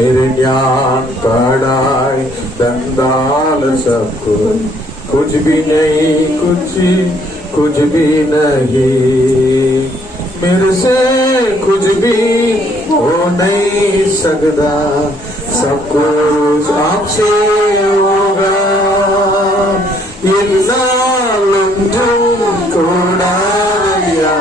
मेरे ज्ञान पढ़ाई दंदाल सब कुछ भी नहीं, कुछ भी नहीं। मेरे से कुछ भी हो नहीं सकता, सब कुछ आपसे होगा। இருந்தாலும் கூடாதையா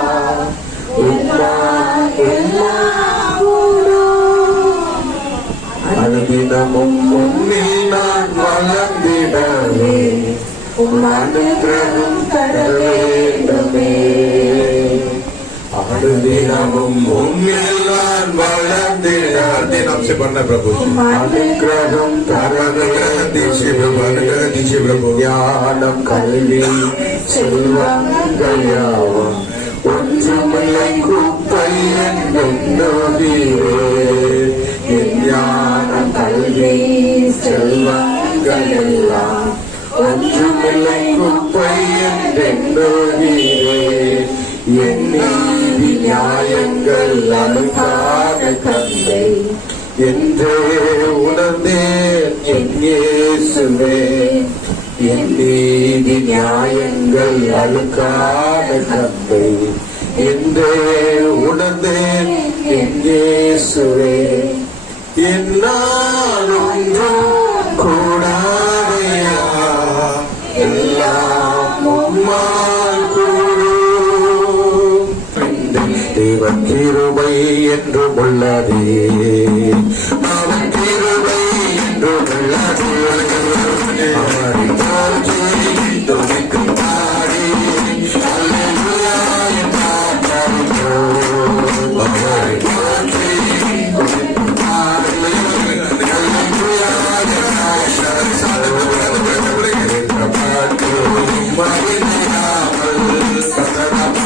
அனுதினமும் உன்னில் நான் வளர்ந்திடவே அனுகிரகம் தர வேண்டுமே. அனுதினமும் உன்னில் நான் வளர்ந்திட हमसे पढ़ना प्रभु अनुग्रहम दीजिए प्रभु, अनुग्रह दीजिए प्रभु। ज्ञानम कल्वी செல்வங்கள் யாவும் ஒன்றுமில்லை குப்பை என்னுவீரே. ஞானம் கல்வி செல்வங்கள் எல்லாம் ஒன்றுமில்லை குப்பை என்னுவீரே. என் நீதி நியாயங்கள் அழுக்காத தந்தை என்றே உணர்ந்தேன் என் இயேசுவே. என் நீதி நியாயங்கள் அழுக்காத தந்தை என்றே உணர்ந்தேன் என் இயேசுவே. என்னால் ஒன்றும் கூடாதையா, எல்லாம் உம்மால் கூடும். தேவன் கிருபை என்றும் உள்ளதே, அவன் கிருபை என்றும் உள்ளதே. அவரை போற்றி துதிக்கும் பாடி அல்லேலூயா என்றார் பாடுகிறோம். அவரை போற்றி துதிக்கும் பாடி அல்லேலூயா என்றார் பாடுகிறோம். மகிமையாமல் கதனம்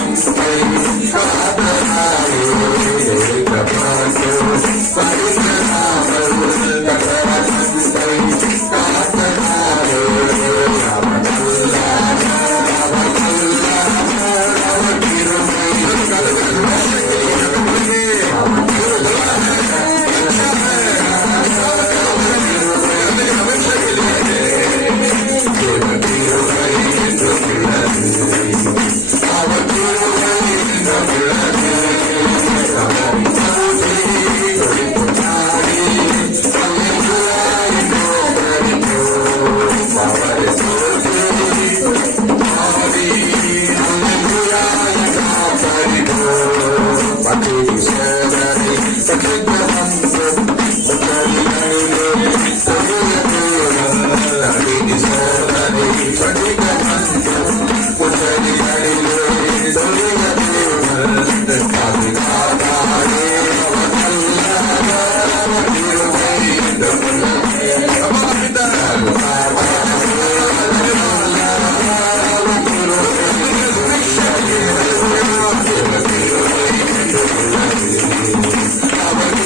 அவர்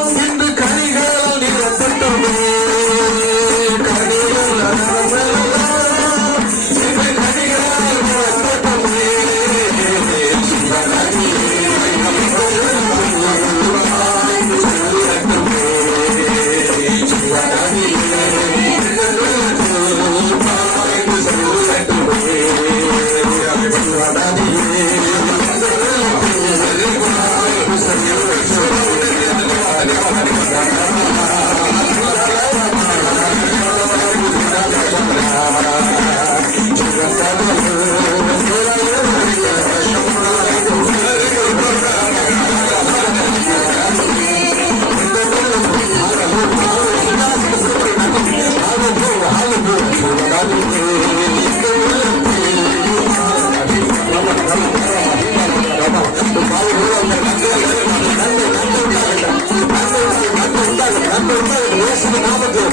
இன்று இயேசுவின் நாமத்தில்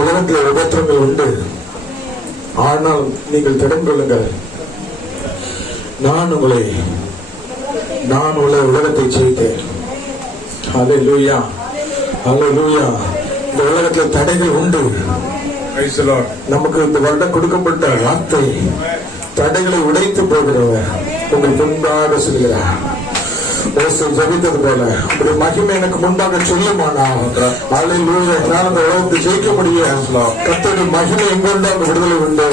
உலகத்தில் உபத்திரங்கள் உண்டு. ஆனால் நீங்கள் திடன் கொள்ளுங்கள். நான் உங்களை உலகத்தை ஜெயித்தேன். ஹல்லேலூயா, ஹல்லேலூயா. இந்த உலகத்தில் தடைகள் உண்டு. நமக்கு இந்த வருடம் கொடுக்கப்பட்ட வார்த்தை தடைகளை உடைத்து போகிறவர் உங்கள் முன்பாக சொல்கிறார். ஜபித்தது போல அப்படி மகிமை எனக்கு முன்பாக சொல்லுமானால் நான் அந்த உலகத்தை ஜெயிக்க முடியும். கர்த்தருடைய மகிமை எங்கொண்டு அங்கு விடுதலை உண்டு.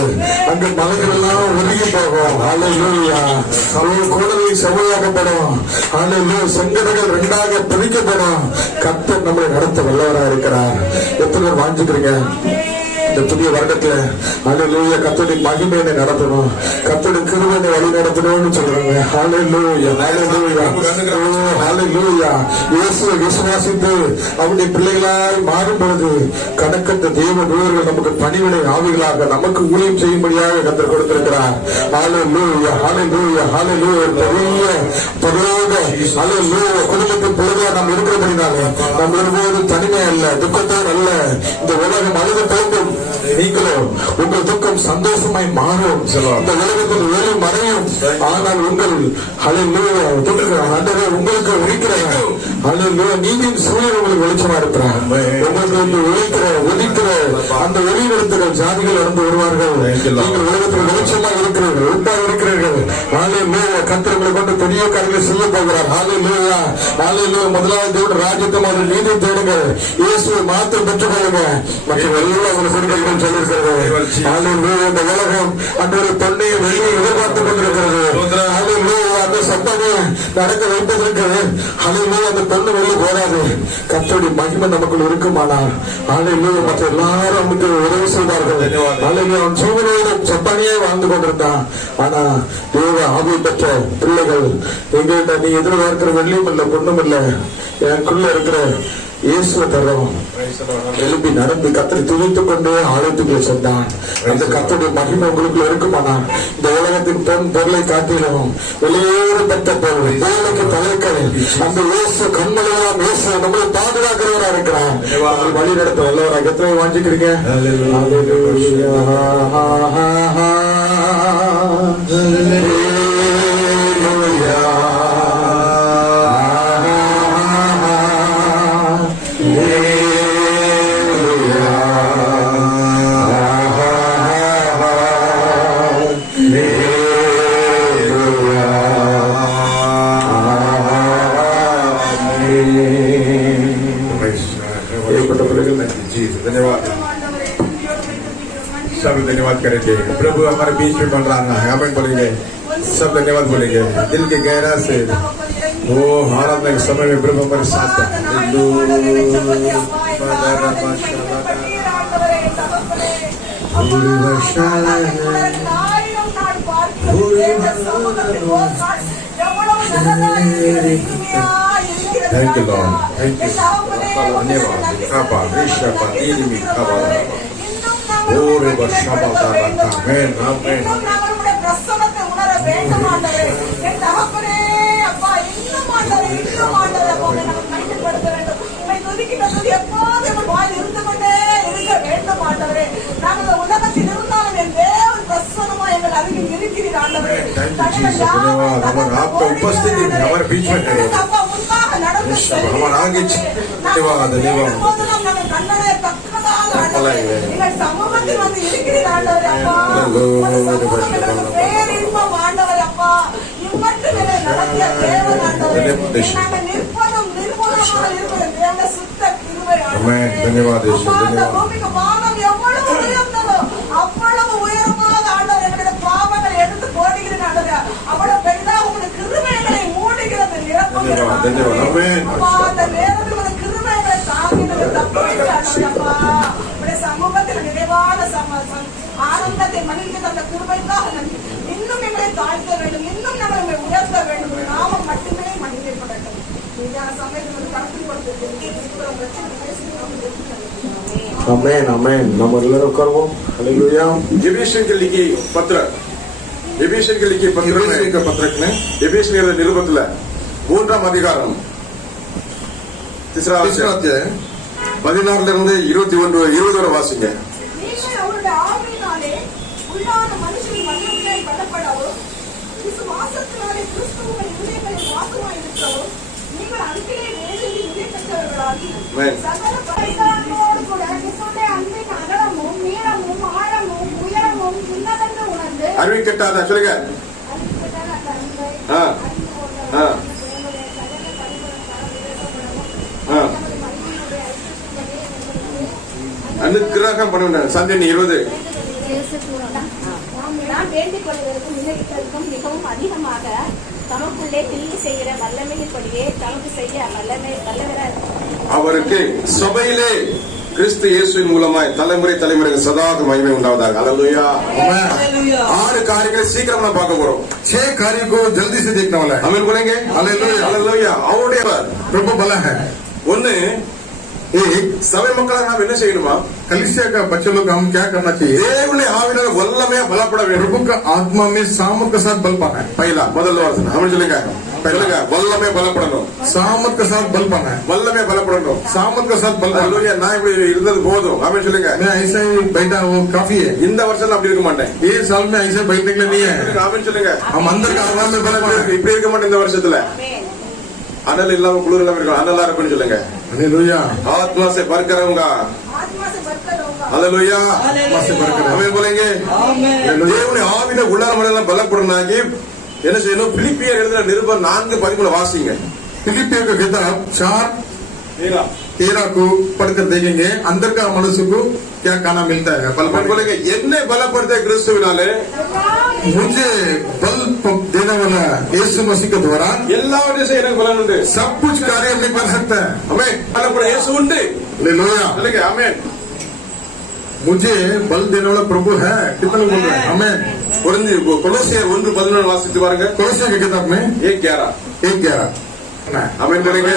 அங்கு மலைகள் எல்லாம் ஒதுங்கி போகும். குழந்தை செவ்வாயாக்கப்படும். செங்கடங்கள் இரண்டாக பிரிக்கப்படும். கர்த்தர் நம்மளை நடத்த வல்லவராக இருக்கிறார். எத்தனை பேர் வாஞ்சிக்கிறீங்க இந்த புதிய வருடத்துல? ஹல்லேலூயா. கர்த்தருடைய மகிமையை நடத்தணும், கர்த்தருடைய கிருபையை வழி நடத்தணும்னு சொல்றாங்க. ஹல்லேலூயா, ஹல்லேலூயா, ஹல்லேலூயா. இயேசுவை விசுவாசித்து அவருடைய பிள்ளைகளாய் மாறும் பொழுது கணக்கற்ற தேவ தூதர்கள் நமக்கு பணிவிடை ஆவிகளாக நமக்கு ஊழியம் செய்யும்படியாக கர்த்தர் கொடுத்திருக்கிறார். ஹல்லேலூயா, ஹல்லேலூயா, ஹல்லேலூயா. பெரிய பொதுவாக ஹல்லேலூயா குடும்பத்தின் பொழுதாக நாம் இருக்கிறபடினாலே நாம் ஒருபோது தனிமை அல்ல, துக்கத்தோடு அல்ல. இந்த உலகம் அழுத தோன்றும், நீங்களோ உங்கள் துக்கம் சந்தோஷமாய் மாறும். இந்த உலகத்தில் வேலை மறையும், ஆனால் உங்கள் உங்களுக்கு நீதியின் சூழல் உங்களுக்கு வெளிச்சமா இருக்கிறார். உங்களுக்கு ஒழிக்கிற அந்த ஒளிநடத்துகிற ஜாதிகள் இருந்து வருவார்கள். நீங்கள் உலகத்தில் வெளிச்சமா இருக்கிறீர்கள், உண்டாக இருக்கிறீர்கள். கர்த்தர்களை கொண்டு பெரிய காரியங்களை செய்ய போகிறார். ஹல்லேலூயா, ஹல்லேலூயா. முதலாவது ராஜ்யத்தும் அதில் நீதி தேடுங்கள், இயேசுவை மாத்திரம் பெற்றுக் கொள்ளுங்க, மற்ற எல்லாம் உங்களுக்கு சொல்லியிருக்கிறது. இந்த உலகம் அந்த ஒரு பொண்ணையும் வெளியே எதிர்பார்த்துக் கொண்டிருக்கிறது. அந்த சத்தமே நடக்க வைப்பதற்கு அந்த பொண்ணு வெளியே போராது. கர்த்தருடைய மகிமை நமக்குள் இருக்குமானால் மற்ற எல்லாரும் நமக்கு உதவி செய்வார்கள். அவன் சூழ்நிலையில சப்பானியே வாழ்ந்து கொண்டிருந்தான். ஆனா தேவ ஆவி பெற்ற பிள்ளைகள் எங்கள்கிட்ட நீ எதிர்பார்க்கிற வெள்ளியும் இல்லை, பொண்ணும் இல்லை, எனக்குள்ள இருக்கிற இயேசுவை தரும் எழுப்பி நடந்து கத்தரை துணித்துக் கொண்டு ஆலயத்துக்குள்ள சென்றான். அந்த கத்தருடைய மகிமை உங்களுக்குள்ள இருக்குமானா இந்த உலகத்தின் பொன் பொருளை காட்டிலும் வெளியேறப்பட்ட பொருள் வேலைக்கு தலைக்கல் அந்த இயேசு கண்மலையெல்லாம் இயேசு நம்மளை பாதுகாக்கிறவரா இருக்கிறான். வழி நடத்த வல்லவராக எத்தனை வாஞ்சிக்கிறீங்க? सब धन्यवाद करेंगे। प्रभु हमारे बीच में बन रहा है, आमीन बोलेंगे, सब धन्यवाद बोलेंगे दिल के गहरा से। वो आराधना के समय में प्रभु हमारे साथ thank you Lord, thank you, धन्यवाद। ஓரே வர்ஷாபாதாரா ஆமென் ஆமென். பிரசன்னத்தை உணர வேண்டும் ஆண்டவரே. என் தகப்பனே அப்பா இன்னும் ஆண்டவரே நாம் கைப்படுத்த வேண்டும். உம்மை துதிக்கிற துதி எப்போதும் எங்கள் வாயில் இருந்து கொண்டே இருக்க வேண்டும் ஆண்டவரே. நாங்கள் உலகத்தில் இருந்தாலும் என் தேவன் பிரசன்னமா எங்கள் அருகில் இருக்கிறீர் ஆண்டவரே. Jesus, धन्यवाद हमारे आपका उपस्थिति में हमारे बीच में है அப்பா முன்பாக நடந்து हमारा आगे धन्यवाद धन्यवाद எங்கள் சமூகத்தில் வந்து இருக்கிறீர் ஆண்டவரே அப்பா உமது சமூகம் எங்களுக்கு பேரின்பம் ஆண்டவரே அப்பா இம்மட்டும் என்னை நடத்திய தேவன் ஆண்டவரே நாங்கள் நிற்பதும் நிர்மூலமாக இருப்பது தேவ சுத்த கிருபை ஆண்டவரே धन्यवाद அப்பா அந்த பூமிக்கு வானம் எவ்வளவு உயர்ந்ததோ அவ்வளவு உயரமாக ஆண்டவர் எங்களுடைய பாவங்களை எடுத்து போடுகிறேன் ஆண்டவரே அவ்வளவு பெரிதாக உங்களுடைய கிருபைகளை மூடுகிறது நிரப்புகிறது धन्यवाद आमेन அப்பா அந்த நேரத்தில் உங்களுடைய கிருபைகளை தாங்கினது தப்புகிறார்கள் அப்பா உங்களுடைய சமூகத்தில் நிறைவான ஆனந்தத்தை மகிழ்ச்சி தந்த கிருபைக்காக நன்றி இன்னும் எங்களை தாழ்த்த வேண்டும் இன்னும் நம்மளை உயர்த்த வேண்டும் ஒரு நாமம் மட்டுமே மகிழ்ச்சிப்படட்டும் மீதான சமயத்தில் கணக்கில் கொடுத்து Amen, amen. நம்ம எல்லாரும் உட்காருவோம். Hallelujah. एफिसियन के लिखी पत्र एफिसियन के लिखी पत्र में एफिसियन निरुपத்துல 3ஆம் அதிகாரம் 3 அத்தியாயம் 16 இருந்து 20 வரை வாசிங்க. நீங்கள் அவருடைய ஆவியினாலே உள்ளான மனுஷனின் வல்லமையை பலப்படவும் விசுவாசத்தினாலே கிறிஸ்துவின் இதயங்களில் வாசமாய் இருக்கவும் நீங்கள் அன்பிலே நேரில் நிலை பெற்றவர்களாகி சகல பரிகாரங்களோடு கூட கிறிஸ்துவின் அன்பின் அகலமும் நீளமும் ஆழமும் உயரமும் உன்னதென்று உணர்ந்து அறிவிக்கட்டாத சொல்லுங்க. அனுக்கிரகம் பண்ணுவேன். சந்தியன் 20 நாம் வேண்டிக் கொள்வதற்கும் நினைப்பதற்கும் மிகவும் அதிகமாக தமக்குள்ளே கிரியை செய்கிற வல்லமையின்படியே தமக்கு செய்ய வல்லவரார் அவருக்கு சபையிலே கிறிஸ்து இயேசுவின் மூலமாய் தலைமுறை சதா மகிமை உண்டாவதாக. அல்லேலூயா. 6 காரியங்களை சீக்கிரம் நான் பார்க்க போறோம். 6 कार्यों को जल्दी से देखने वाला है. ஆமென் बोलेंगे. Hallelujah. அல்லேலூயா. அவருடைய प्रभु भला है. ஒன்னு சபை மக்களாக நாம் என்ன செய்யணுமா? कलीसिया का बच्चे लोग हम क्या करना चाहिए? தேவனுடைய ஆவியினால வல்லமையா பலப்பட வேண்டும். प्रभु का आत्मा में सामर्थ के साथ बल पाना है. பைலா முதல்ல வருது. ஆமென் சொல்லுங்க. சொல்லுங்க. வல்லமையா பலப்படணும். सामर्थ के साथ बल पाना है. வல்லமையா பலப்படணும். सामर्थ के साथ बल पाना है. அல்லேலூயா. நான் இப்படி இருந்தது போதும். ஆமென் சொல்லுங்க. मैं ऐसा ही बैठा वो काफी है. இந்த வருஷம் நான் அப்படி இருக்க மாட்டேன். ये साल में ऐसे बैठने के लिए नहीं है. ஆமென் சொல்லுங்க. हम अंदर का आत्मा में बल पाना है. இப்படி இருக்க மாட்டேன் இந்த வருஷத்துல. அனல் இல்லாம குளிர் இல்லாம இருக்கும். அனலா இருக்குன்னு சொல்லுங்க. हालेलुया. आत्मा से भरकर रहूंगा. ஆத்மா से भरकर रहूंगा. हालेलुया. आत्मा से भरकर आमेन बोलेंगे. தேவனுடைய ஆவியில உள்ளானவரெல்லாம் பலப்படனாகி என்ன செய்யணும்? பிலிப்பியர் எழுதின நிருபம் 4:13 வாசிங்க. फिलिपियों का किताब 4:13 को पढ़कर देखेंगे अंदर का मनुष्य को क्या खाना मिलता है. बल ஆமென் बोलेंगे. என்னை பலப்படுத்த கிறிஸ்துவினாலே मुझे बल देने वाला यीशु मसीह के द्वारा எல்லாவற்றையும் செய்ய எனக்கு பலன் உண்டு. सब कुछ कार्य में कर सकता है. ஆமென். பலப்பட இயேசு உண்டு. हालेलुया. சொல்லுங்க. ஆமென். मुझे बल देने वाला प्रभु है. कितना बोल रहे हैं? आमेन. கொலோசியர் 1:11 வாசித்து பாருங்க. कोलोसियों की किताब में 1:11 1:11 ஆமென் बोलेंगे.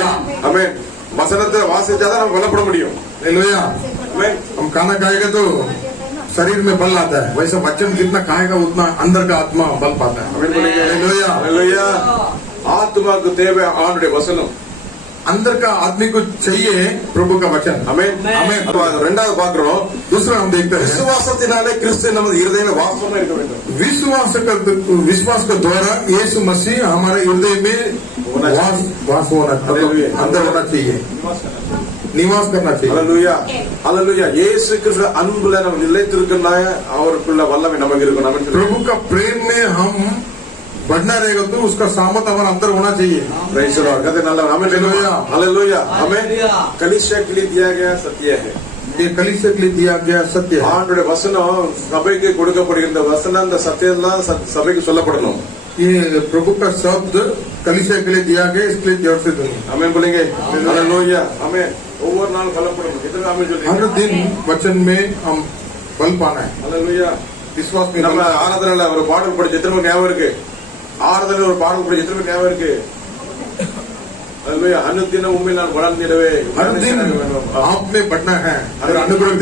ஆமென். வசனத்தை வாசிச்சாதான் நம்ம பலப்பட முடியும். हालेलुया. ஆமென். हम खाना खाएगा तो शरीर में बल आता है. वैसा बच्चन जितना खाएगा उतना अंदर का आत्मा बल पाता है. ஆமென் बोलेंगे. हालेलुया. அல்லேலூயா. ஆத்துமாக்கு தேவை ஆண்டுடைய வசனம். अंदर का आदमी को चाहिए प्रभु का वचन. ஆமென். ஆமென். ரெண்டாவது பார்க்கிறோம். दूसरा हम देखते हैं விசுவாசத்தினாலே கிறிஸ்து நமது இருதயமே வாசமா இருக்க வேண்டும். विश्वास के द्वारा यीशु मसीह हमारे हृदय में वास होना अंदर होना चाहिए. निवास करना चाहिए. அல்லேலூயா. அல்லேலூயா. இயேசு கிறிஸ்து அன்புல நம்ம நிலைத்திருக்கனால அவருக்குள்ள வல்லமை நமக்கு இருக்கும். ஆமென். प्रभु का प्रेम में हम बढ़ना रहेगा तो उसका सामर्थ हमारे अंदर होना चाहिए. Praise the Lord. कहते நல்ல ஆமென். हालेलुया. हालेलुया. आमेन. कलीसिया के लिए दिया गया सत्य है. ये कलीसिया के लिए दिया गया सत्य है. ஆண்டவருடைய வசனம் சபைக்கு கொடுக்கப்படுகிற வசனம் அந்த சத்தியம்லாம் சபைக்கு சொல்லப்படணும். ये प्रभु का शब्द कलीसिया के लिए दिया गया इसके लिए जोर से सुनिए. आमेन बोलेंगे. हालेलुया. आमेन. ஒவ்வொரு நாள் பலப்படணும். कितना आमेन சொல்லுங்க. हर दिन वचन में हम बल पाना है. हालेलुया. विश्वास में நம்ம ஆராதனையில ஒரு பாடல் படிச்ச எத்தனை ஞாபகம் இருக்கு? ஆராதனையில ஒரு பாடல் படிச்ச எத்தனை ஞாபகம் இருக்கு? हालेलुया. अनुदिन உம்மில் நான் வளர்ந்திடவே. हर दिन आप में बढ़ना है. हर अनुग्रह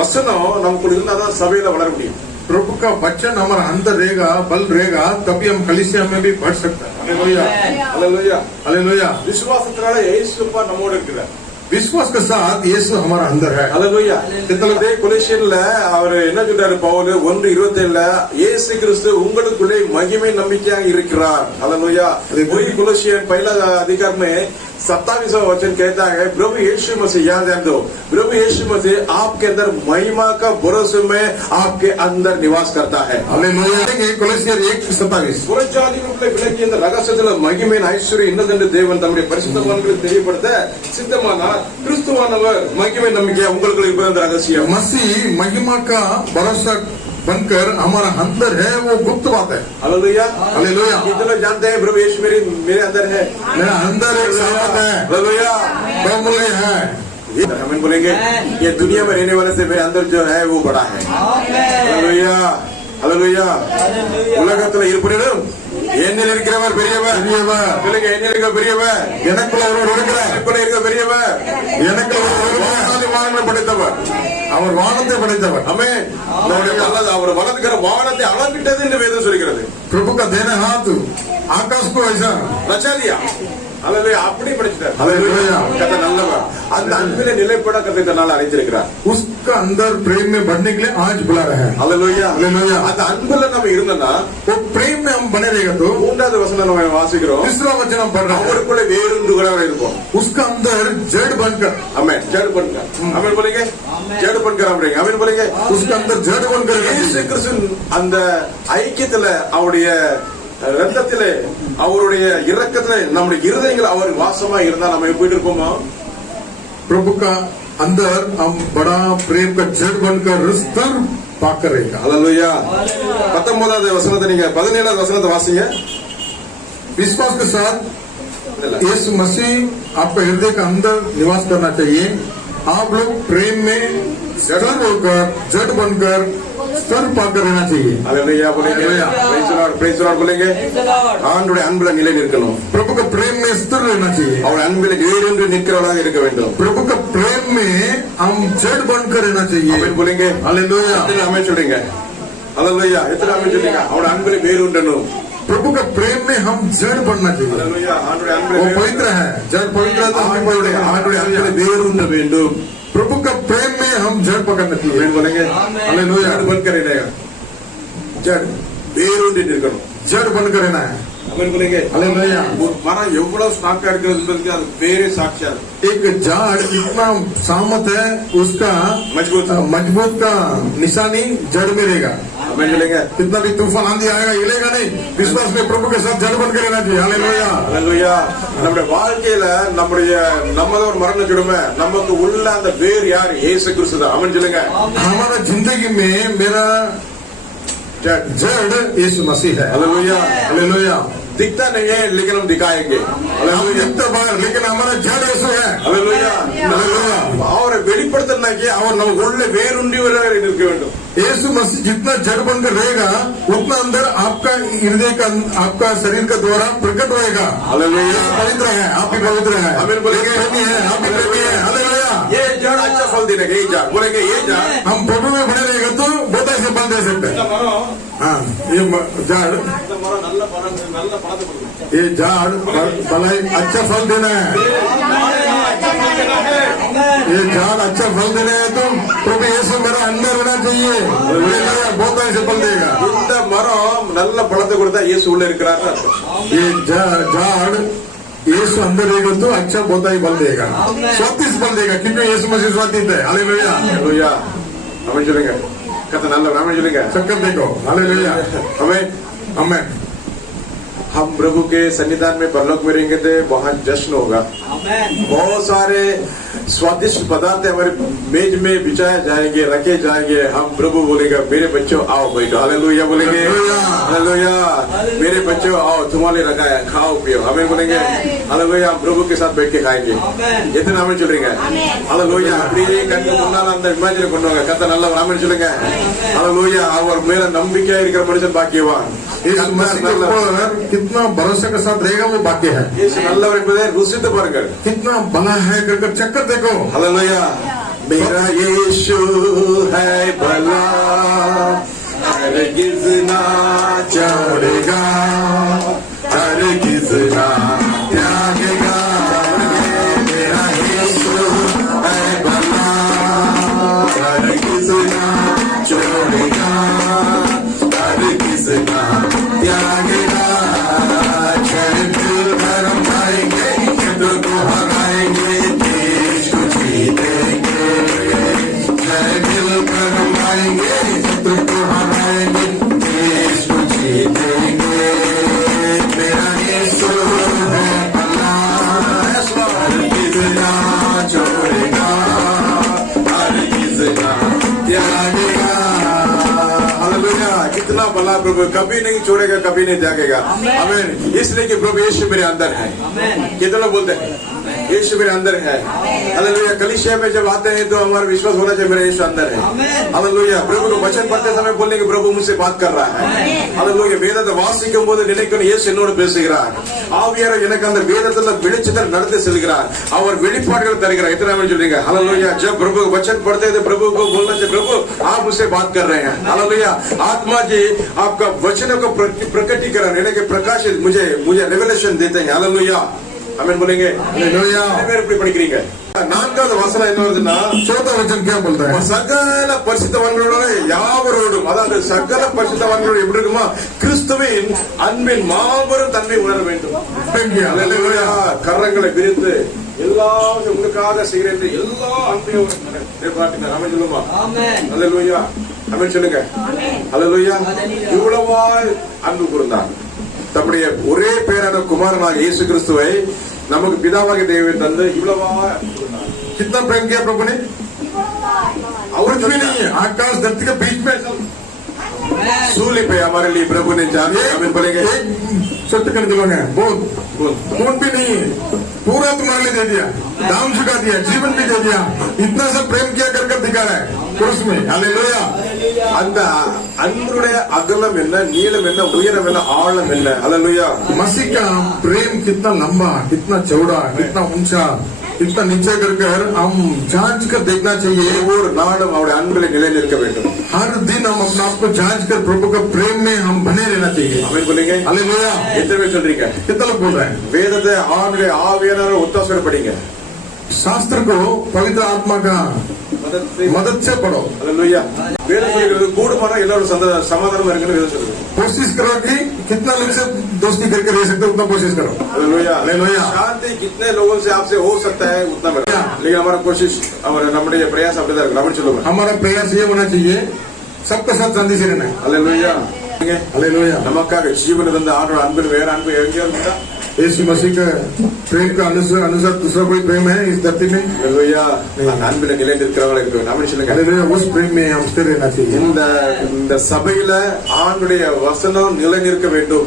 வசனம் நமக்கு இருந்தாதான் சபையில வளர முடியும். प्रभु का वचन हमारा अंदर रहेगा बल रहेगा तभी हम कलीसिया में भी बढ़ सकते हैं. हालेलुया. हालेलुया. हालेलुया. விசுவாசத்தினால இயேசுப்பா நம்மோடு இருக்கிறார். विश्वास के साथ यीशु हमारा अंदर है। ஹalleluya. இதே கொலோசியன்ல அவர் என்ன சொல்றாரு பவுல் 1:27ல இயேசு கிறிஸ்து உங்களுக்குள்ளே மகிமை நம்பிக்கையாக இருக்கிறார். ஹalleluya. वही கொலோசியன் पहला अधिकार में 27वां वचन कहता है प्रभु यीशु मसीह याद है दो प्रभु यीशु मसीह आपके अंदर महिमा का भरोसे में आपके अंदर निवास करता है। हालेलुया। கொலோசியர் 1:27 புறஜாதிகளுக்குள்ளே விளங்கிய இந்த ரகசியத்துல மகிமையின் ஐஸ்வர்யம் இன்னதென்று தேவன் தம்முடைய பரிசுத்தவான்களுக்கு தெரியப்படுத்த சித்தமானார். கிறிஸ்துவானவர் மகிமை நம்பிக்கை உங்களுக்கு இருப்பது அந்த ரகசியம்। मसीह महिमा का भरोसा बनकर हमारा अंदर है, वो गुप्त बात है। हालेलुया। हालेलुया। कितने लोग जानते हैं प्रभु यीशु मेरे अंदर है, मेरा अंदर एक सामर्थ है, हालेलुया। बहुमूल्य है। हम बोलेंगे ये दुनिया में रहने वाले से मेरे अंदर जो है वो बड़ा है। Hallelujah hallelujah. உலகத்துல இருப்பினும் என்னில் இருக்கிறவர் பெரியவர் சொல்லுங்க, என்னில் இருக்க பெரியவர் எனக்குள்ள ஒருவர் இருக்கிறார், எனக்குள்ள இருக்க பெரியவர் எனக்குள்ள ஒருவர் வானங்களை படைத்தவர், அவர் வானத்தை படைத்தவர்। ஆமென்। அவர் வலதுகிற வானத்தை அளவிட்டது என்று வேதம் சொல்கிறது। प्रभु का देना हाथ आकाश को ऐसा ரச்சா தியா அல்லேலூயா, அப்படி படைச்சிட்டார்। हालेलुया। கர்த்தர் நல்லவர், அந்த அன்பிலே நிலைப்பட கர்த்தர் நாள் அழைத்திருக்கிறார்। उसका अंदर प्रेम में बढ़ने के लिए आज बुला रहे हैं। அல்லேலூயா हालेलुया। அந்த அன்புல நம்ம இருந்தோம்னா वो प्रेम में हम बने रहेगा तो மூன்றாவது வசனம் நம்ம வாசிக்கிறோம், तीसरा वचन हम पढ़ रहे हैं, அவருக்குள்ள வேறுண்டுகிறவர் இருப்போம்। उसका अंदर जड़ बनकर ஆமென், ஜड़ बनकर, ஆமென் बोलेंगे, जड़ बनकर அப்படிங்க, ஆமென் बोलेंगे। उसका अंदर जड़ बनकर இயேசு கிறிஸ்து அந்த ஐக்கியத்துல அவருடைய ரத்தத்திலே அவருடைய இரக்கத்திலே நம்முடைய இருதயங்கள் அவர் வாசமா இருந்தா நம்ம எப்படி இருப்போமா? प्रभु का अंदर हम बड़ा प्रेम का जड़ बनकर स्तर पाकर रहेगा। அல்லேலூயா। 19வது வசனத்தை நீங்க 17வது வசனத்தை வாசிங்க। विश्वास के साथ यीशु मसीह आपका हृदय का अंदर निवास करना चाहिए। आप लोग प्रेम में जड़ बनकर स्तर पाकर रहना चाहिए। அல்லேலூயா बोलेंगे, பிரைஸ் தி லார்ட் बोलेंगे। ஆண்டவருடைய அன்புல நிலை நிற்கணும், प्रभु का प्रेम में स्थिर रहना चाहिए, அவர் அன்பில் வேறென்று நிற்கிறவராக இருக்க வேண்டும்। प्रभु का प्रेम में हम जड़ बनकर रहना चाहिए। ஆமென் बोलेंगे, हालेलुया। எத்தனை ஆமென் சொல்றீங்க? அல்லேலூயா, எத்தனை ஆமென் சொல்றீங்க? அவர் அன்பில் வேறுண்டணும்। प्रभु का प्रेम में हम जड़ बनना चाहिए। அல்லேலூயா, ஆண்டவருடைய वो அன்பில் पवित्र है, जड़ पवित्र है तो हम ஆண்டவருடைய அன்பில் வேறுண்ட வேண்டும்। प्रभु का प्रेम में हम जड़ पकड़ना चाहिए। ஆமென் बोलेंगे, हालेलुया। जड़ बनकर रहना, जड़ வேறுண்டி நிற்கணும், जड़ बनकर रहना है। ஆமென் बोलेंगे। हालेलुया। ஒரு மரம் எவ்வளவு ஸ்ட்ராங்கா இருக்கிறதுன்றதுக்கு அது பேரே சாட்சியம்। एक झाड़ कितना सामत है, उसका मजबूत का निशानी जड़ में रहेगा। ஆமென் बोलेंगे। कितना भी तूफान आंधी आएगा हिलेगा नहीं, विश्वास में प्रभु के साथ जड़ बनकर रहना चाहिए। हालेलुया। அல்லேலூயா। நம்முடைய வாழ்க்கையில நம்ம ஒரு மரம் வச்சிடுமே, நமக்கு உள்ள அந்த வேர் யார்? இயேசு கிறிஸ்து தான்। ஆமென் சொல்லுங்க। हमारा जिंदगी में मेरा जड़ यीशु मसीह है। हालेलुया। हालेलुया। दिखता नहीं है लेकिन हम दिखाएंगे। हम दिखते बाहर लेकिन हमारा जड़ यीशु है। हालेलुया। हालेलुया। அவரை வெளிப்படுத்தனாக்கி அவர் நம்ம உள்ள வேறுண்டி இருக்க வேண்டும்। यीशु मसीह जितना जड़ बनकर रहेगा उतना अंदर आपका हृदय का आपका शरीर का द्वारा प्रकट होएगा। हालेलुया। पवित्र है, आप भी पवित्र है, आमीन बोलेंगे। प्रेमी है, आप भी प्रेमी है। हालेलुया। ये जड़ अच्छा फल देगा, ये जड़ बोलेंगे, ये जड़ हम प्रभु में बने रहेगा तो बहुत ऐसे फल दे सकते हैं। हाँ, ये झाड़ ये झाड़ भलाई अच्छा फल देना है, ये झाड़ अच्छा फल देना है तो प्रभु यीशु मेरा अंदर रहना चाहिए, बहुत ऐसे फल देगा। இந்த மரம் நல்ல பழத்தை கொடுத்தா இயேசு உள்ள இருக்கிறார்। ये झाड़ यीशु अंदर रहेगा तो अच्छा बहुत ही फल देगा, स्वादिष्ट फल देगा, क्योंकि यीशु मसीह स्वादिष्ट है। हालेलुया। हालेलुया। आमीन சொல்லுங்க। கர்த்தர் நல்லவர்। ஆமென் சொல்லுங்க। शक्कर देखो। हालेलुया। आमीन। आमीन। हम प्रभु के सन्निधान में परलोक में रहेंगे तो वहाँ जश्न होगा। बहुत सारे स्वादिष्ट पदार्थ हमारे मेज में बिछाए जाएंगे, रखे जाएंगे। हम प्रभु बोलेगा मेरे बच्चों आओ बैठो। हालेलुया बोलेंगे। हालेलुया। मेरे बच्चों आओ, तुम्हारे रखा है, खाओ पियो। हमें बोलेंगे हालेलुया। हम प्रभु के साथ बैठ के खाएंगे। எத்தனை ஆமென் சொல்றீங்க? हालेलुया। அப்படியே கண்ணு முன்னால அந்த இமேஜினை கொண்டு வாங்க। கர்த்தர் நல்லவர்। ஆமென் சொல்லுங்க। हालेलुया। அவர் மேல நம்பிக்கையா இருக்கிற மனுஷன் பாக்கியவான்। यीशु मसीह के ऊपर कितना भरोसा के साथ रहेगा वो भाग्य है। இயேசு நல்லவர் என்பதை ருசித்து பாருங்கள்। कितना भला है कर चक्कर देखो। हालेलुया। मेरा यीशु है भला, हरगिज़ ना छोड़ेगा, हरगिज़ ना त्यागेगा। मेरा यीशु प्रभु कभी नहीं छोड़ेगा, कभी नहीं त्यागेगा। आमीन। इसलिए कि प्रभु यीशु मेरे अंदर है। कितने लोग बोलते हैं यीशु मेरे अंदर है? हालेलुया। कलीसिया में जब आते हैं तो हमारा विश्वास होना चाहिए मेरा यीशु अंदर है। हालेलुया। प्रभु को वचन पढ़ते समय बोलने कि प्रभु मुझसे बात कर रहा है। हालेलुया। வேதத்தை வாசிக்கும் போது நினைக்கணும் இயேசு என்னோடு பேசுகிறார், ஆவியானவர் எனக்கு அந்த வேதத்துல வெளிச்சத்தில் நடத்தி செல்கிறார், அவர் வெளிப்பாடுகள் தருகிறார்। इतना में சொல்றீங்க हालेलुया। जब प्रभु वचन पढ़ते हैं तो प्रभु को बोलना चाहिए प्रभु आप मुझसे बात कर रहे हैं। हालेलुया। आत्मा जी आपका वचनों को प्रकटीकरण यानी कि प्रकाशित मुझे रेवलेशन देते हैं। हालेलुया। आमीन बोलेंगे। हालेलुया। எப்படி படிக்கிறீங்க? நான்காவது வசனம் என்ன வருதுன்னா चौथा वचन क्या बोलता है? சகல பரிசுத்தவான்களோட யாவரோடும், அதாவது சகல பரிசுத்தவான்களோடு எப்படி இருக்குமா கிறிஸ்துவின் அன்பின் மாபெரும் தன்மை உணர வேண்டும்। அல்லேலூயா। கரங்களை விரித்து எல்லாம் உங்களுக்காக செய்கிறேன் எல்லா அன்பையும் காட்டினார்। ஆமென் சொல்லுமா? அல்லேலூயா। ஆமென் சொல்லுங்க। அல்லேலூயா। இவ்வளவா அன்பு கூர்ந்தார் தம்முடைய ஒரே பேரான குமாரனாக இயேசு கிறிஸ்துவை நமக்கு பிதாவாகிய தேவன் தந்து இவ்வளவா कितना प्रेम किया प्रभु ने? और कुछ भी नहीं है, आकाश धरती के बीच में सूली पे हमारे लिए प्रभु ने जान दिया। आमीन बोलेंगे। सत्य करने के लोग हैं, बहुत खून भी नहीं है, पूरा तुम्हारे लिए दे दिया, दाम चुका दिया, जीवन भी दे दिया, इतना सब प्रेम किया कर दिखा रहा है क्रूस में। हालेलुया। அந்த அன்புடைய அகலம் என்ன, நீளம் என்ன, உயரம் என்ன, ஆழம் என்ன? हालेलुया। मसीह का प्रेम कितना लंबा, कितना चौड़ा, कितना ऊंचा, कितना नीचे कर हम जांच कर देखना चाहिए। ஒவ்வொரு நாளும் அவருடைய அன்பில் நிலை நிற்க வேண்டும்। हर दिन हम अपने आप को जांच कर प्रभु का प्रेम में हम बने रहना चाहिए। ஆமென் बोलेंगे। हालेलुया। எத்தனை பேர் சொல்றீங்க? कितना लोग बोल रहे हैं? வேதத்தை ஆண்டுடைய ஆவியானவர் ஒத்தாசை படிங்க, शास्त्र को पवित्र आत्मा का मदद से पढ़ो। हालेलुया। வேதம் சொல்கிறது கூடுமான எல்லாரும் சமாதானமா இருக்குன்னு வேதம் சொல்லுது। कोशिश करो कि कितना लोग से दोस्ती करके रह सकते हो उतना कोशिश करो। हालेलुया। हालेलुया। शांति कितने लोगों से आपसे हो सकता है उतना करो, लेकिन हमारा कोशिश और நம்முடைய பிரயாசம் அப்படிதான் இருக்கு। நம்ம சொல்லுங்க हमारा प्रयास ये होना चाहिए सबके साथ शांति से रहना है। हालेलुया। हालेलुया। நமக்காக ஜீவன் தந்த ஆண்டவர் அன்பில் வேற அன்பு எங்கேயாவது உண்டா? यीशु मसीह का प्रेम का अनुसार दूसरा कोई प्रेम है इस धरती में? हालेलुया। அந்த அன்பில் நிலை நிற்கிறவங்களுக்கு நம்ம சொல்லுங்க हालेलुया। उस प्रेम में हम स्थिर रहना चाहिए। இந்த சபையில ஆண்டுடைய वचனம் நிலை நிற்க வேண்டும்।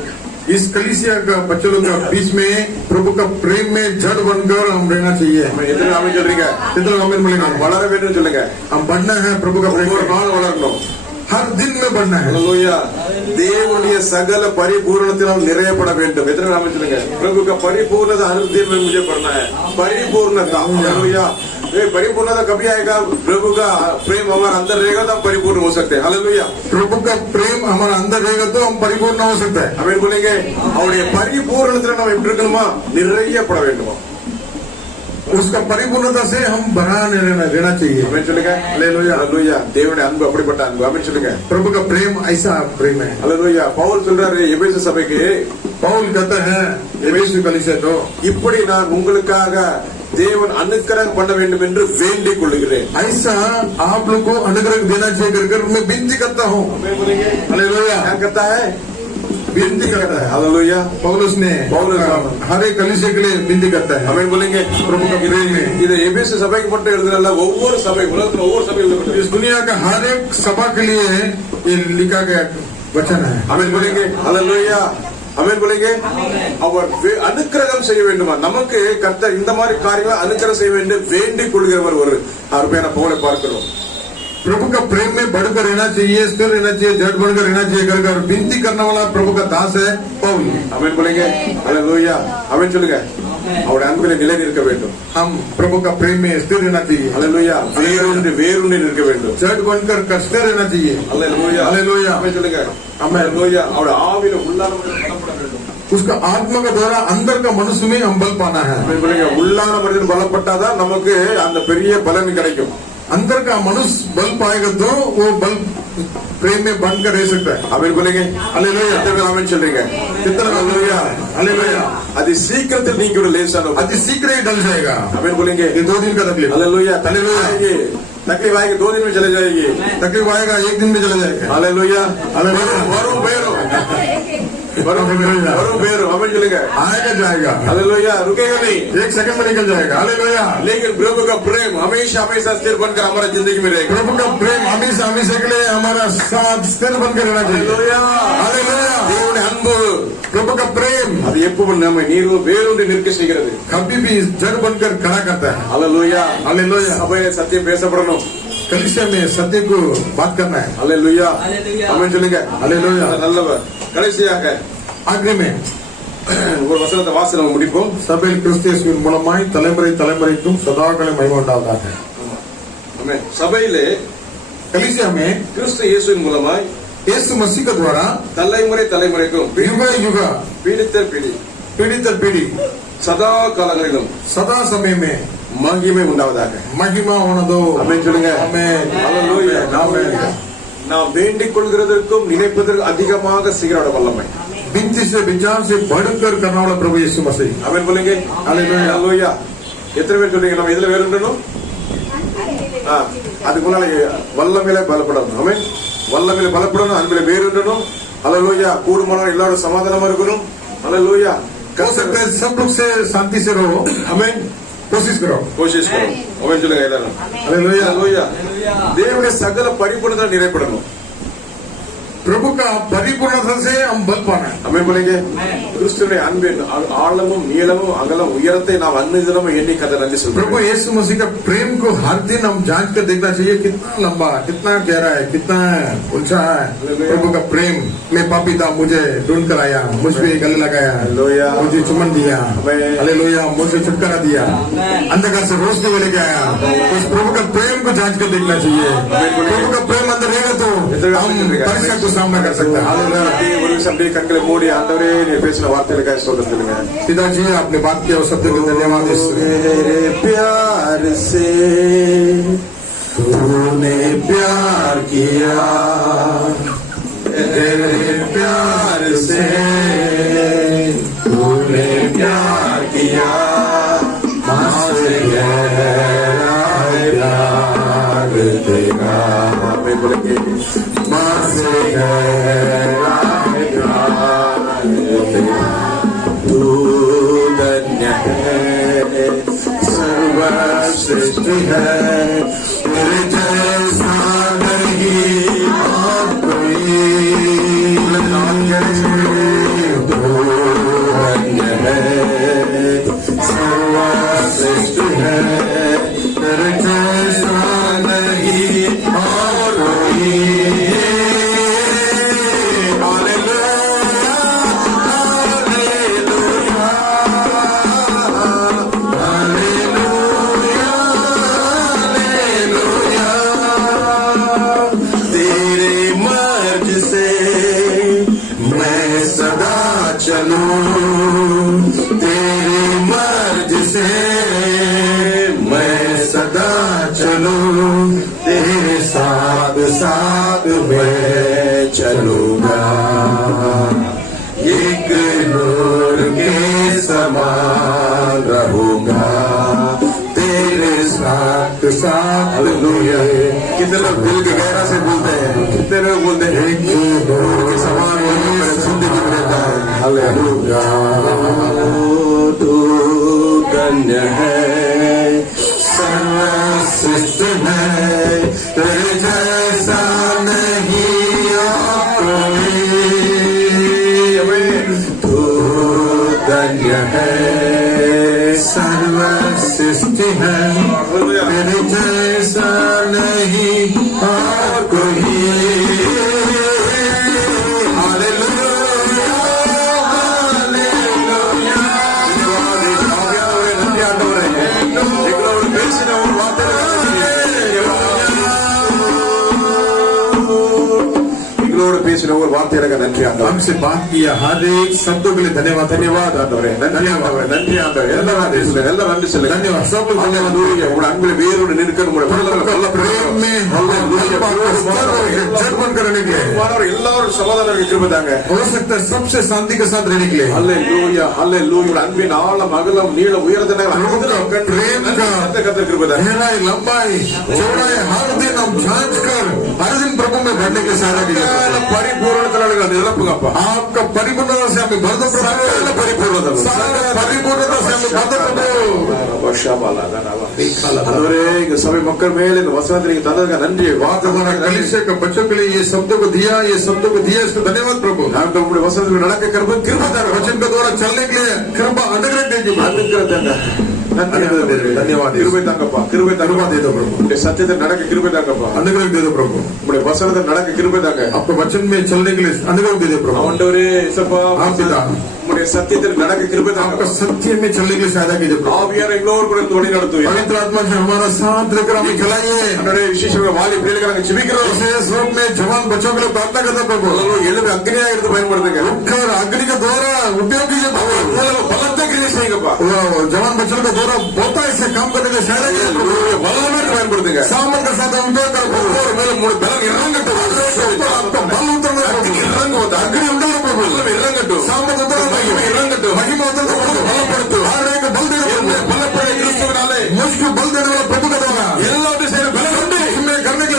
इस कलीसिया का बच्चों का बीच में प्रभु का प्रेम में जड़ बनकर हम रहना चाहिए। எத்தனை ஆமென் சொல்றீங்க? कितना आमीन बोलेंगे? வளர வேண்டும் சொல்லுங்க। हम बढ़ना है, प्रभु का प्रेम ஒவ்வொரு நாளும் வளரணும்। हर दिन में बढ़ना है। हालेलुया। தேவனுடைய சகல பரிபூரணத்தினால் நிறையப்பட வேண்டும்। எத்தனை ஆமென் சொல்லுங்க? प्रभु का परिपूर्णता हर दिन में मुझे पढ़ना है। परिपूर्णता। हालेलुया। ये परिपूर्णता कभी आएगा? प्रभु का प्रेम हमारे अंदर रहेगा तो हम परिपूर्ण हो सकते हैं। हालेलुया। प्रभु का प्रेम हमारे अंदर रहेगा तो हम परिपूर्ण हो सकता है। आमीन बोलेंगे। அவருடைய பரிபூரணத்துல நம்ம எப்படி இருக்கணுமா? நிறையப்பட வேண்டுமா? उसका परिपूर्णता से हम बढ़ाने रहना चाहिए। आमीन சொல்லுங்க। हालेलुया। हालेलुया। தேவனுடைய அன்பு அப்படிப்பட்ட அன்பு। ஆமென் சொல்லுங்க। प्रभु का प्रेम ऐसा प्रेम है। हालेलुया। பவுல் சொல்றாரு எபேசு சபைக்கு, पौल कहता है एफेसु कलीसिया को, இப்படி நான் உங்களுக்காக தேவன் அனுக்கிரகம் பண்ண வேண்டும் என்று வேண்டிக் கொள்கிறேன்। ऐसा आप लोग को अनुग्रह देना चाहिए कर मैं विनती करता हूँ। हालेलुया। क्या करता है? विनती करता है। हालेलुया। पौलुस ने पौलुस हर एक कलीसिया के लिए विनती करता है। आमीन बोलेंगे। प्रभु का प्रेम में இது எபேசு சபைக்கு மட்டும் எழுதுறல்ல, ஒவ்வொரு சபை உலகத்துல ஒவ்வொரு சபையில் इस दुनिया का हर एक सभा के लिए ये लिखा गया वचन है। आमीन बोलेंगे। हालेलुया। आमीन बोलेंगे। அவர் அனுக்கிரகம் செய்ய வேண்டுமா? நமக்கு கர்த்தர் இந்த மாதிரி காரியங்களை அனுக்கிரகம் செய்ய வேண்டும் வேண்டிக் கொள்கிறவர் ஒரு அருமையான பவுலை பார்க்கிறோம்। प्रभु का प्रेम में बढ़कर रहना चाहिए, स्थिर रहना चाहिए, जड़ बनकर रहना चाहिए कर विनती करने वाला प्रभु का दास है पौल। आमीन बोलेंगे। हालेलुया। आमीन சொல்லுங்க। அவருடைய அன்பிலே நிலை நிற்க வேண்டும்। हम प्रभु का प्रेम में स्थिर रहना चाहिए। हालेलुया। வேரூன்றி நிற்க வேண்டும்। जड़ बनकर स्थिर रहना चाहिए। हालेलुया। हालेलुया। आमीन சொல்லுங்க। आमीन। हालेलुया। அவருடைய ஆவியில உள்ளான பலப்பட வேண்டும்। उसका आत्मा का द्वारा अंदर का मनुष्य में हम बल पाना है। आमीन बोलेंगे। உள்ளான மனிதன் பலப்பட்டாதான் நமக்கு அந்த பெரிய பலன் கிடைக்கும்। अंदर का मनुष्य बल पाएगा तो वो बल प्रेम में बनकर रह सकता है। आमीन बोलेंगे। हालेलुया। आमीन சொல்றீங்க। कितना हालेलुया। हालेलुया। அது சீக்கிரத்தில் நீங்க ஒரு லேசான अति शीघ्र ही डल जाएगा। आमीन बोलेंगे। ये 2 दिन का तकलीफ। हालेलुया। हालेलुया। तकलीफ आएगी 2 दिन में चले जाएगी। तकलीफ आएगा 1 दिन में चला जाएगा। हालेलुया। हालेलुया। वरो वरुण बेरू आमेन चलेगा आएगा जाएगा, हालेलुया रुकेगा नहीं 1 सेकंड में निकल जाएगा। हालेलुया। लेकिन प्रभु का प्रेम हमेशा हमेशा स्थिर बनकर हमारा जिंदगी में रहेगा प्रभु का प्रेम हमेशा हमेशा के लिए हमारा साथ स्थिर बनकर रहना चाहिए। Hallelujah hallelujah. దేవుని అన్బు प्रभु का प्रेम అది ఎప్పుడు நம்ம నీరు వేరుండి నిలిక செய்கிறது कभी भी जड़ बनकर खड़ा करता है। Hallelujah hallelujah. சபையில சத்தியம் பேசப்படணும் कलीसिया में सत्य को बात करना है। हालेलुया ஆமென் சொல்லுங்க हालेलुया। நல்லவர் கடைசியாக आखिरी में ஒரு வசனத்தை வாசி நம்ம முடிப்போம் சபையில் கிறிஸ்தியேசுவின் மூலமாய் தலைமுறை தலைமுறைக்கும் சதாகாலம் மகிமை உண்டாவதாக। ஆமென் சபையிலே कलीसिया में கிறிஸ்து இயேசுவின் மூலமாய் यीशु मसीह के द्वारा தலைமுறை தலைமுறைக்கும் युग युग பீடித்த பீடி पीढ़ी दर पीढ़ी சதா காலங்களிலும் सदा समय में மகிமை உண்டாவதாக महिमा होना दो। ஆமென் சொல்லுங்க आमेन। ஹalleluya आमेन। நாம் வேண்டிக் கொள்கிறதற்கும் நினைப்பதற்கும் அதிகமாக செய்கிறோட வல்லமை विनती से विचार से बढ़कर करने वाला प्रभु यीशु मसीह। ஆமென் சொல்லுங்க ஹalleluya। ஹalleluya எத்தனை பேர் சொல்றீங்க நம்ம இதுல வேறணும் அதுக்கு முன்னால வல்லமையில பலப்படணும் ஆமென் வல்லமையில பலப்படணும் அன்பில வேறணும் ஹalleluya கூடுமான எல்லாரும் சமாதானமா இருக்கணும் ஹalleluya हो सकता है सब लोग से शांति से रहो। ஆமென் कोशिश करो। கோஷிஷ் கரும் ஆமென் சொல்லுங்க எல்லாரும் हालेलुया। ஹalleluya தேவனுடைய சகல பரிபூரணத்தால் நிறைப்படணும் प्रभु का परिपूर्णता से हम बल पाना है। ஆமென் बोलेंगे கிறிஸ்துவின் அன்பின் ஆழமும் நீளமும் அகலம் உயரத்தை நாம் அன்னிதினமும் எண்ணி கதை நன்றி प्रभु சொல்றோம் यीशु मसीह का प्रेम को हर दिन हम जांच कर देखना चाहिए कितना लंबा, कितना गहरा है, कितना ऊंचा है। प्रभु का प्रेम मैं पापी था, मुझे ढूंढ कर आया, मुझ पे गले लगाया, हालेलुया मुझे चुम्बन दिया, आमेन। हालेलुया, मुझे छुटकारा दिया, अंधकार से रोशनी में लेके आया। उस प्रभु का प्रेम को जांच कर देखना चाहिए। प्रभु का प्रेम अंदर रहेगा तो हम परीक्षा को सामना कर सकते हैं। हालेलुया। அப்படியே ஒரு நிமிஷம் அப்படியே கண்களை மூடி ஆண்டவரே நீ பேசின வார்த்தைகளுக்காக ஸ்தோத்திரம் சொல்லுங்க पिताजी आपने बात किया उस शब्द के धन्यवाद। तेरे प्यार से तूने प्यार किया तेरे प्यार से तूने प्यार किया मासे गहरा प्यार तेरा मैं बोलेंगे मासे गहरा प्यार तेरा तू धन्य है सर्वश्रेष्ठ है तेरे जैसा नहीं और कोई तू धन्य है सर्वश्रेष्ठ है तेरे जैसा नहीं और कोई तेरे मर्ज से मैं सदा चलूं तेरे मर्ज से मैं सदा चलूं तेरे साथ साथ मैं चलूंगा एक नूर के समान रहूंगा तेरे साथ साथ हालेलुया कितने लोग दिल के गहरा से बोलते हैं कितने लोग बोलते हैं एक नूर के समान मेरे जिंदगी में रहता है हालेलुया तू धन्य है सर्वश्रेष्ठ है तेरे जैसा नहीं और कोई तू धन्य है सर्वश्रेष्ठ है तेरे जैसा नहीं और कोई பேசின ஒரு வார்த்தையாக நன்றி ஆண்டவரே हमसे बात किया हर एक शब्दों के लिए धन्यवाद। धन्यवाद ஆண்டவரே நன்றி ஆண்டவரே நன்றி ஆண்டவரே எல்லாம் நன்றி சொல்லுங்க எல்லாம் நன்றி சொல்லுங்க धन्यवाद सब लोग धन्यवाद। ஹalleluya உங்க அன்பில் வேரோடு நிற்கணும் உங்க प्रेम में जड़ बनकर रहने के लिए எல்லாரும் சமாதானம் கிருபை தாங்க हो सकता है सबसे शांति के साथ रहने के लिए ஹalleluya ஹalleluya உங்க அன்பின் ஆழம் அகலம் நீளம் உயரத்தை प्रेम का கர்த்தர் கிருபை தாங்க गहराई लंबाई चौड़ाई हर दिन हम जांच कर हर दिन प्रभु में बढ़ने के सहारा दिया। பரிபூர்ண பூரணத்தினால நிரப்புங்கப்பா आपका परिपूर्णता से हमें भर दो प्रभु சகல பரிபூரணம் सारा परिपूर्णता से हमें भर दो प्रभु அதுவரே இங்க சபை மக்கள் மேல இந்த வசனத்தை நீங்க தந்ததுக்கு நன்றி तुम्हारा कलीसिया के बच्चों के लिए ये शब्दों को दिया इसको धन्यवाद प्रभु நான் உங்களுடைய வசனத்துக்கு நடக்க கிருபை தர वचन के द्वारा चलने के लिए कृपा अनुग्रह दीजिए धन्यवाद கிருபை தாங்கப்பா கிருபை कृपा दे दो प्रभु உங்களுடைய சத்தியத்தை நடக்க கிருபை தாங்கப்பா अनुग्रह दे दो प्रभु உங்களுடைய वचनத்தை நடக்க கிருபை தாங்க आपके वचन में चलने के लिए अनुग्रह दे दो प्रभु ஆண்டவரே இயேசுப்பா आप पिता உங்களுடைய சத்தியத்தில் நடக்க கிருபை தாங்க आपका सत्य में चलने के लिए सहायता कीजिए प्रभु ஆவியார் எங்களோடு கூட தோடி நடத்துவீர் पवित्र आत्मा से हमारा साथ लेकर हमें खिलाइए ஆண்டவரே விசேஷமாக வாலி பிள்ளைகளுக்கு நாங்க ஜெபிக்கிறோம் विशेष रूप में जवान बच्चों के लिए प्रार्थना करते प्रभु எழுதி அக்னியா எடுத்து பயன்படுத்துங்க उठकर अग्नि के द्वारा उपयोग कीजिए प्रभु பலத்தை கிரியை செய்யுங்கப்பா जवान बच्चों के द्वारा बहुत ऐसे काम करने के सहायता कीजिए प्रभु பலமே பயன்படுத்துங்க सामर्थ के साथ उपयोग कर प्रभु மேல மூணு பலம் இறங்கட்டும் आपका बल उतरना இறங்குவது அக்னி உண்டான பிரபு இறங்கட்டும் सामर्थ उतरना இறங்கட்டும் महिमा उतरना பலப்படுத்தும் हर एक बल देने वाला பலப்பட கிறிஸ்துவினாலே मुझको बल देने वाला प्रभु का द्वारा எல்லாத்தையும் செய்ய பலம் உண்டு इसमें करने के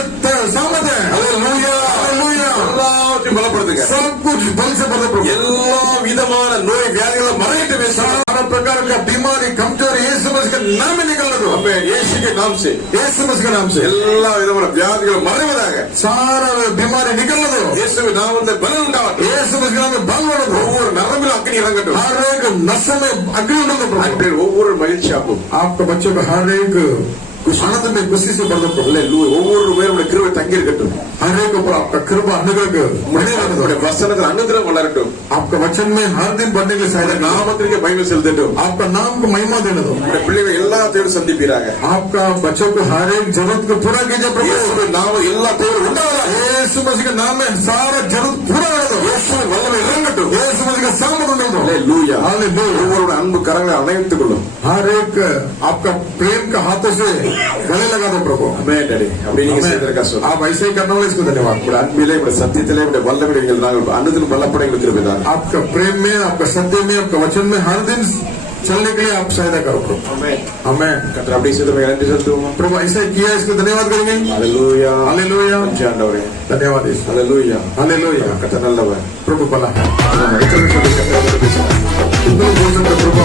सामर्थ है அல்லேலூயா हालेलुया எல்லாத்தையும் பலப்படுத்துங்க सब कुछ बल से भर दो प्रभु எல்லா விதமான நோய் வியாதிகளை மறையட்டுமே सारा प्रकार का बीमारी कमजोरी यीशु मसीह के नाम में निकलने दो நம்ம இயேசுவின் नाम से यीशु मसीह के नाम से எல்லா விதமான வியாதிகளும் மறைவதாக सारा बीमारी निकलने दो இயேசுவின் நாமத்தில் பலம் உண்டாகட்டும் यीशु मसीह के नाम में बल बढ़ो ஒவ்வொரு நரம்பிலும் அக்னி இறங்கட்டும் हर एक नसों में अग्नि उड़ो प्रभु அன்றைய ஒவ்வொரு மகிழ்ச்சியாகும் आपके बच्चों को हर एक आनंद में खुशी से भर दो प्रभु ஒவ்வொரு பேரும் கிருபை தங்கி இருக்கட்டும் हर एक ऊपर आपका कृपा अनुग्रह बढ़ने रहने दो வசனத்தில் அனுகிரகம் வளரட்டும் आपका वचन में हर दिन बढ़ने के लिए सहायता करो। நாமத்திற்கு மகிமை செலுத்தட்டும் आपका नाम को महिमा देने दो உங்களுடைய பிள்ளைகள் எல்லாத்தையும் சந்திப்பீராக आपका बच्चों को हर एक जरूरत को पूरा कीजिए प्रभु இயேசுவின் நாமம் எல்லாத்தையும் உண்டாவதாக यीशु मसीह के नाम में सारा जरूरत पूरा कर दो இயேசுவின் வல்லமை இறங்கட்டும் यीशु मसीह का सामर्थ दे दो அல்லேலூயா हालेलुया ஒவ்வொருவருடைய அன்பு கரங்களை அணைத்துக் கொள்ளும் हर एक आपका प्रेम का हाथों से गले लगा दो प्रभु ஆமென் டாடி அப்படி நீங்க செய்திருக்கா சொல்லுங்க आप ऐसे ही करने वाले इसको धन्यवाद உங்களுடைய அன்பிலே உங்களுடைய சத்தியத்திலே உங்களுடைய வல்லமை நீங்கள் நாங்கள் அனுதினம் வல்லப்பட எங்களுக்கு திரும்பிதான் आपका प्रेम में आपका सत्य में आपका वचन में हर दिन चलने के लिए आप सहायता करो प्रभु ஆமென் हमें கர்த்தர் அப்படி செய்து நன்றி செலுத்துவோம் प्रभु ऐसा किया इसको धन्यवाद करेंगे அல்லேலூயா हालेलुया நன்றி ஆண்டவரே धन्यवाद यीशु அல்லேலூயா हालेलुया கர்த்தர் நல்லவர் प्रभु भला है எத்தனை சொல்லி கர்த்தர் பேசுகிறார் कितने बोल सकते प्रभु